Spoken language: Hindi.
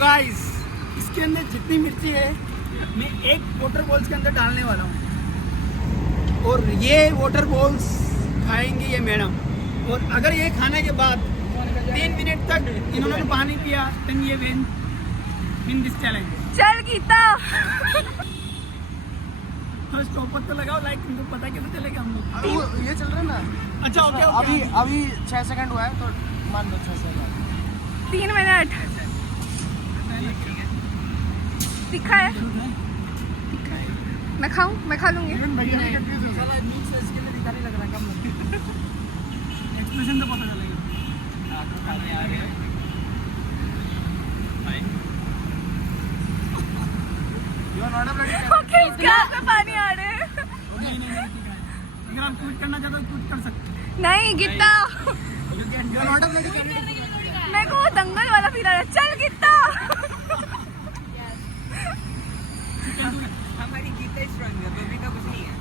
गाइस, इसके अंदर जितनी मिर्ची है मैं एक वाटर बॉल्स के अंदर डालने वाला हूँ और ये वाटर बॉल्स खाएंगे ये मैडम। और अगर ये खाने के बाद 3 मिनट तक इन्होंने पानी पिया then ये विन दिस चैलेंज। चल गीता। स्टॉपर तो लगाओ, लाइक तुमको पता कैसे चलेगा हम लोग। ये चल रहा है ना। अच्छा ओके अभी 6 सेकंड हुआ है तो मान लो 6 सेकंड। 3 मिनट दिखा है। मैं खाऊं? मैं खा लूंगी। एक्सप्रेशन तो पता चलेगा। ओके, इसके आँख में पानी आ रहे हैं। नहीं, अगर आप क्विट करना चाहते हो क्विट कर सकते नहीं गीता, हो। मेरे को वो दंगल वाला फील आ रहा है। चल गीता। हमारी गीता स्ट्रॉन्ग है, तो का कुछ नहीं है।